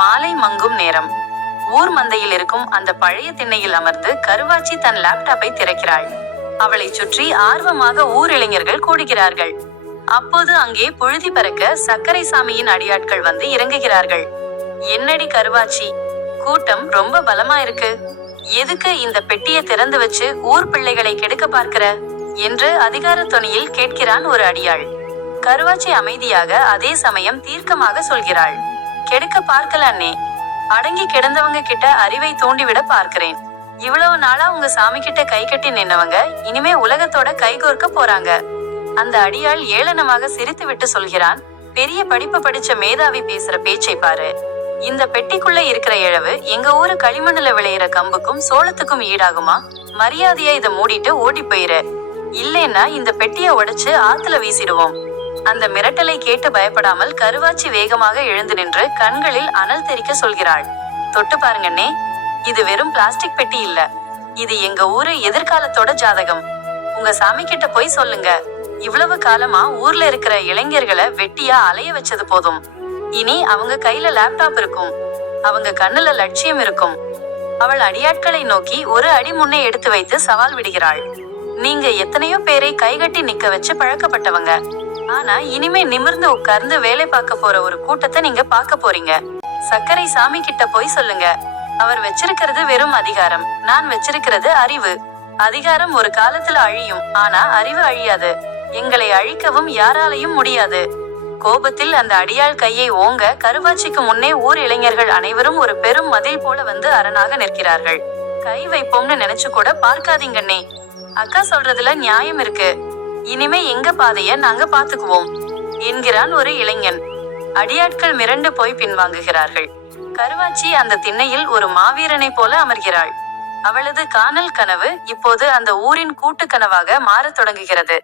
மாலை மங்கும் நேரம். ஊர் மந்தையில் இருக்கும் அந்த பழைய திண்ணையில் அமர்ந்து கருவாச்சி தன் லேப்டாப்பை திறக்கிறாள். அவளை சுற்றி ஆர்வமாக ஊர் இளைஞர்கள் கூடுகிறார்கள். அப்போது அங்கே புழுதி பறக்க சர்க்கரை சாமியின் அடியாட்கள் வந்து இறங்குகிறார்கள். என்னடி கருவாச்சி, கூட்டம் ரொம்ப பலமா இருக்கு, எதுக்கு இந்த பெட்டியை திறந்து வச்சு ஊர் பிள்ளைகளை கெடுக்க பார்க்கிற என்று அதிகார தொனியில் கேட்கிறான் ஒரு அடியாள். கருவாச்சி அமைதியாக அதே சமயம் தீர்க்கமாக சொல்கிறாள், கெடுக்க பார்க்கல அண்ணே, அடங்கி கிடந்தவங்க கிட்ட அறிவை தூண்டிவிட பார்க்கிறேன். இவ்வளவு நாளா உங்க சாமி கிட்ட கை கட்டி நின்னவங்க இனிமே உலகத்தோட கைகோர்க்க போறாங்க. அந்த அடியாள் ஏளனமாக சிரித்து விட்டு சொல்கிறான், பெரிய படிப்பு படிச்ச மேதாவி பேசுற பேச்சை பாரு. இந்த பெட்டிக்குள்ள இருக்கிற இழவு எங்க ஊரு களிமண்ணுல விளையிற கம்புக்கும் சோளத்துக்கும் ஈடாகுமா? மரியாதையா இத மூடிட்டு ஓடி போயிரு, இல்லைன்னா இந்த பெட்டியை உடைச்சு ஆத்துல வீசிடுவோம். அந்த மிரட்டலை கேட்டு பயப்படாமல் கருவாச்சி வேகமாக எழுந்து நின்று கண்களில் அனல் தெறிக்க சொல்கிறாள், தொட்டு பாருங்கண்ணே, இது வெறும் பிளாஸ்டிக் பெட்டி இல்ல, இது எங்க ஊரு எதிர்காலத்தோட ஜாதகம். உங்க சாமி கிட்ட போய் சொல்லுங்க, இவ்வளவு காலமா ஊர்ல இருக்கிற இளைஞர்களை வெட்டியா அலைய வச்சது போதும். இனி அவங்க கையில லேப்டாப் இருக்கும், அவங்க கண்ணுல லட்சியம் இருக்கும். அவள் அடியாட்களை நோக்கி ஒரு அடி முன்னே எடுத்து வைத்து சவால் விடுகிறாள். நீங்க எத்தனையோ பேரை கைகட்டி நிக்க வச்சு பழக்கப்பட்டவங்க, ஆனா இனிமே நிமிர்ந்து உட்கார்ந்து வேலை பார்க்க போற ஒரு கூட்டத்தை நீங்க பார்க்க போறீங்க. சர்க்கரை சாமி கிட்ட போய் சொல்லுங்க, அவர் வச்சிருக்கிறது வெறும் அதிகாரம், நான் வச்சிருக்கிறது அறிவு. அதிகாரம் ஒரு காலத்துல அழியும், ஆனா அறிவு அழியாது. எங்களை அழிக்கவும் யாராலையும் முடியாது. கோபத்தில் அந்த அடியாள் கையை ஓங்க கருவாச்சிக்கு முன்னே ஊர் இளைஞர்கள் அனைவரும் ஒரு பெரும் மதில் போல வந்து அரணாக நிற்கிறார்கள். கை வைப்போம்னு நினைச்சு கூட பார்க்காதீங்கண்ணே, அக்கா சொல்றதுல நியாயம் இருக்கு, இனிமே எங்க பாதைய நாங்க பாத்துக்குவோம் என்கிறான் ஒரு இளைஞன். அடியாட்கள் மிரண்டு போய் பின்வாங்குகிறார்கள். கருவாச்சி அந்த திண்ணையில் ஒரு மாவீரனை போல அமர்கிறாள். அவளது காணல் கனவு இப்போது அந்த ஊரின் கூட்டு கனவாக மாறத் தொடங்குகிறது.